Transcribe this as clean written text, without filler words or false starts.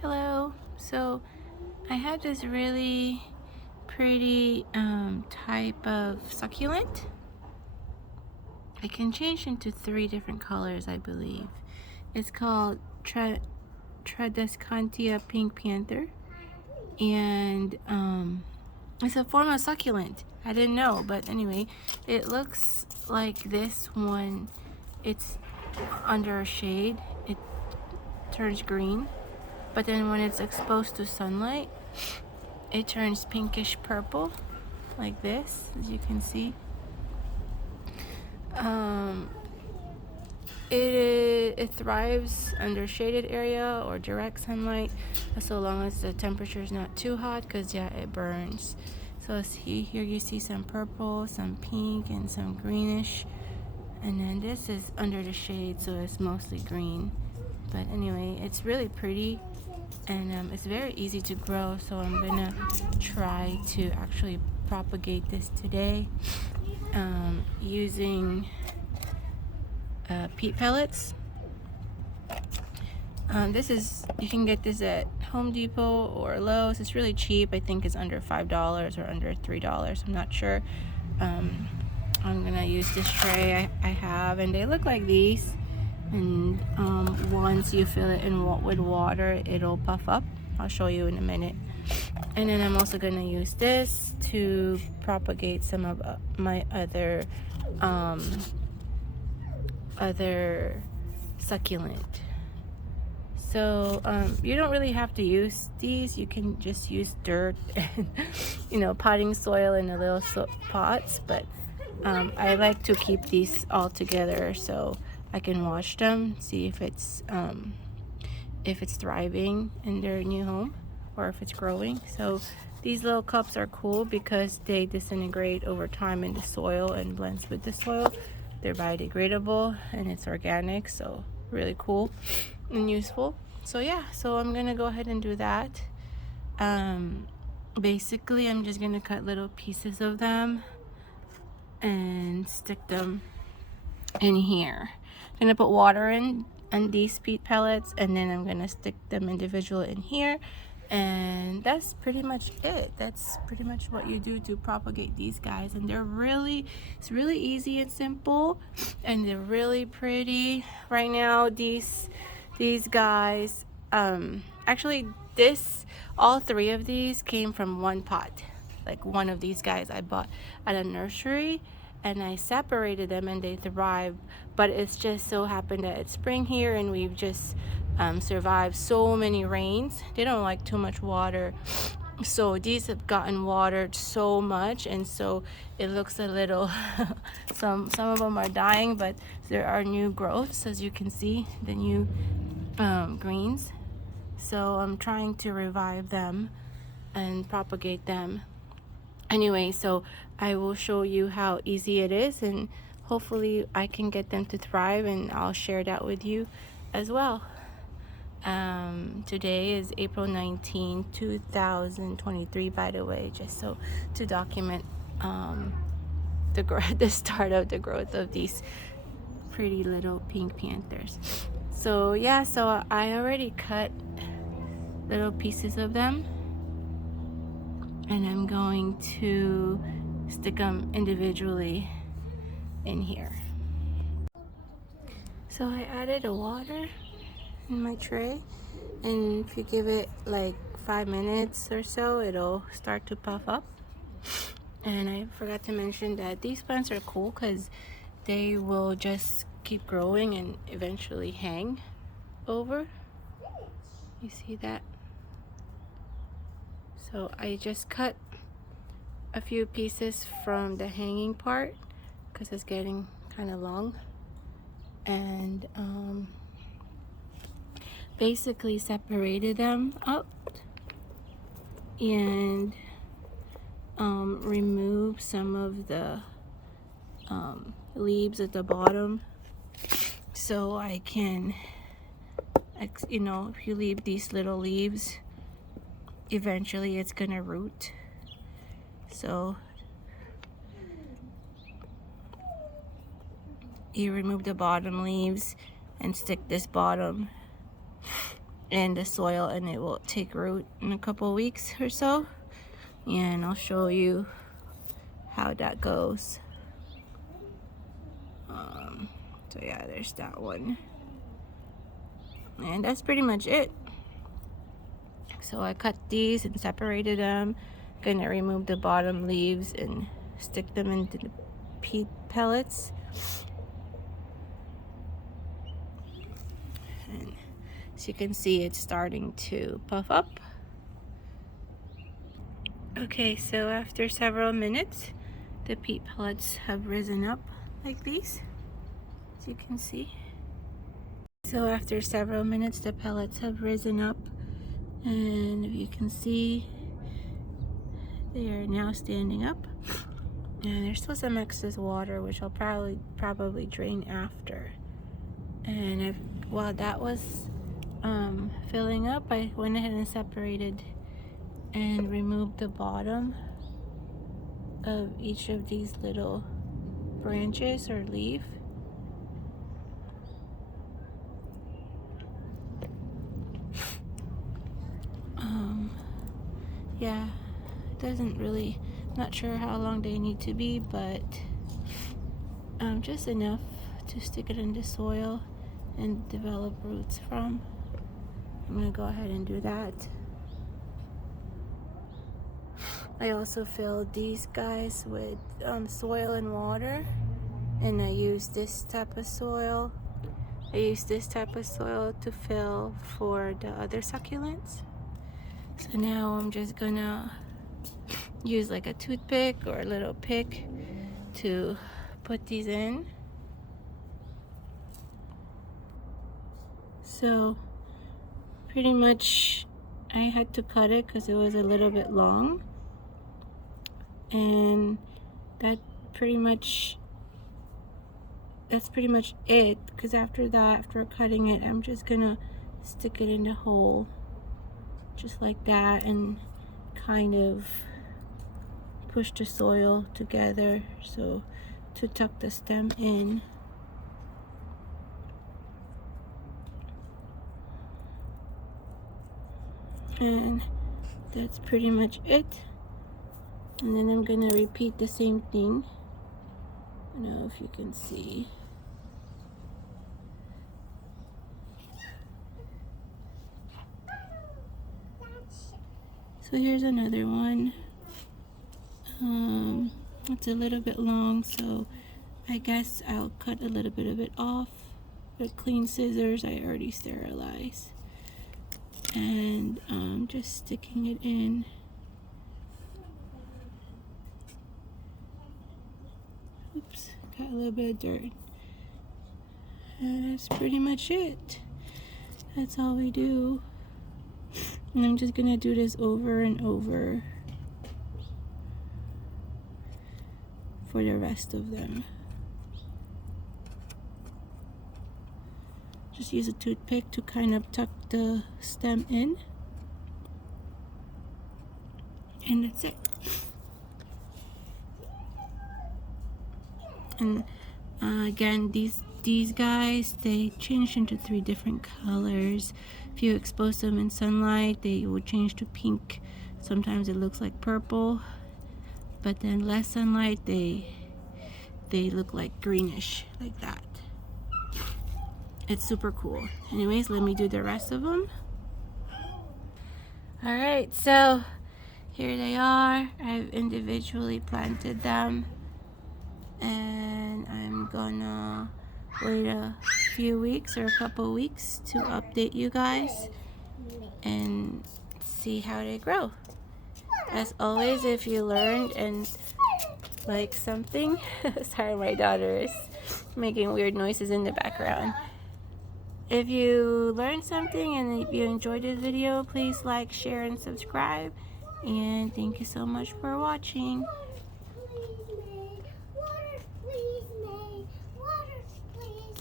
Hello. So I have this really pretty type of succulent. It can change into 3 different colors, I believe. It's called Tradescantia Pink Panther, and it's a form of succulent. I didn't know, but anyway, it looks like this when it's under a shade. It turns green. But then when it's exposed to sunlight, it turns pinkish purple, like this, as you can see. It thrives under shaded area or direct sunlight, so long as the temperature is not too hot, because yeah, it burns. So here you see some purple, some pink, and some greenish. And then this is under the shade, so it's mostly green. But anyway, it's really pretty, and it's very easy to grow, so I'm gonna try to actually propagate this today using peat pellets. You can get this at Home Depot or Lowe's. It's really cheap. I think it's under $5 or under $3. I'm not sure. I'm gonna use this tray I have, and they look like these. And once you fill it in with water, it'll puff up. I'll show you in a minute. And then I'm also gonna use this to propagate some of my other succulent. So you don't really have to use these. You can just use dirt and potting soil in the little pots. But I like to keep these all together so I can watch them, see if it's thriving in their new home or if it's growing. So these little cups are cool because they disintegrate over time in the soil and blends with the soil. They're biodegradable and it's organic, so really cool and useful. So yeah, so I'm gonna go ahead and do that. Basically, I'm just gonna cut little pieces of them and stick them in here. I'm gonna put water in these peat pellets, and then I'm gonna stick them individually in here, and that's pretty much it. That's pretty much what you do to propagate these guys, and it's really easy and simple, and they're really pretty. Right now, these guys, actually all 3 of these came from one pot. Like one of these guys I bought at a nursery, and I separated them and they thrive. But it's just so happened that it's spring here, and we've just survived so many rains. They don't like too much water, so these have gotten watered so much, and so it looks a little some of them are dying, but there are new growths, as you can see, the new greens. So I'm trying to revive them and propagate them. Anyway, so I will show you how easy it is, and hopefully I can get them to thrive, and I'll share that with you as well. Today is April 19, 2023, by the way, just so to document the start of the growth of these pretty little pink panthers. So yeah, so I already cut little pieces of them, and I'm going to stick them individually in here. So I added a water in my tray, and if you give it like 5 minutes or so, it'll start to puff up. And I forgot to mention that these plants are cool because they will just keep growing and eventually hang over. You see that? So I just cut a few pieces from the hanging part because it's getting kind of long, and basically separated them up and remove some of the leaves at the bottom, so I can, if you leave these little leaves, eventually it's gonna root. So you remove the bottom leaves and stick this bottom in the soil, and it will take root in a couple weeks or so, and I'll show you how that goes. So yeah, there's that one, and that's pretty much it. So I cut these and separated them. Gonna remove the bottom leaves and stick them into the peat pellets. And as you can see, it's starting to puff up. Okay, so after several minutes, the peat pellets have risen up like these, as you can see. So after several minutes, the pellets have risen up, and if you can see, they are now standing up. And there's still some excess water, which I'll probably drain after. And while that was filling up, I went ahead and separated and removed the bottom of each of these little branches or leaf. Yeah, it doesn't really, not sure how long they need to be, but just enough to stick it in the soil and develop roots from. I'm gonna go ahead and do that. I also filled these guys with soil and water, and I use this type of soil. I use this type of soil to fill for the other succulents. So now I'm just gonna use like a toothpick or a little pick to put these in. So pretty much I had to cut it because it was a little bit long, and that's pretty much it, because after that, after cutting it, I'm just gonna stick it in the hole just like that and kind of push the soil together so to tuck the stem in. And that's pretty much it. And then I'm gonna repeat the same thing. I don't know if you can see. So here's another one. It's a little bit long, so I guess I'll cut a little bit of it off with clean scissors I already sterilized. And just sticking it in. Oops, got a little bit of dirt. And that's pretty much it. That's all we do. And I'm just gonna do this over and over for the rest of them. Just use a toothpick to kind of tuck the stem in. And that's it. And again, these guys, they change into 3 different colors. If you expose them in sunlight, they will change to pink. Sometimes it looks like purple, but then less sunlight, they look like greenish, like that. It's super cool. Anyways, let me do the rest of them. All right, so here they are. I've individually planted them, and I'm gonna wait a few weeks or a couple weeks to update you guys and see how they grow. As always, if you learned and like something, sorry, my daughter is making weird noises in the background. If you learned something and if you enjoyed this video, please like, share, and subscribe. And thank you so much for watching.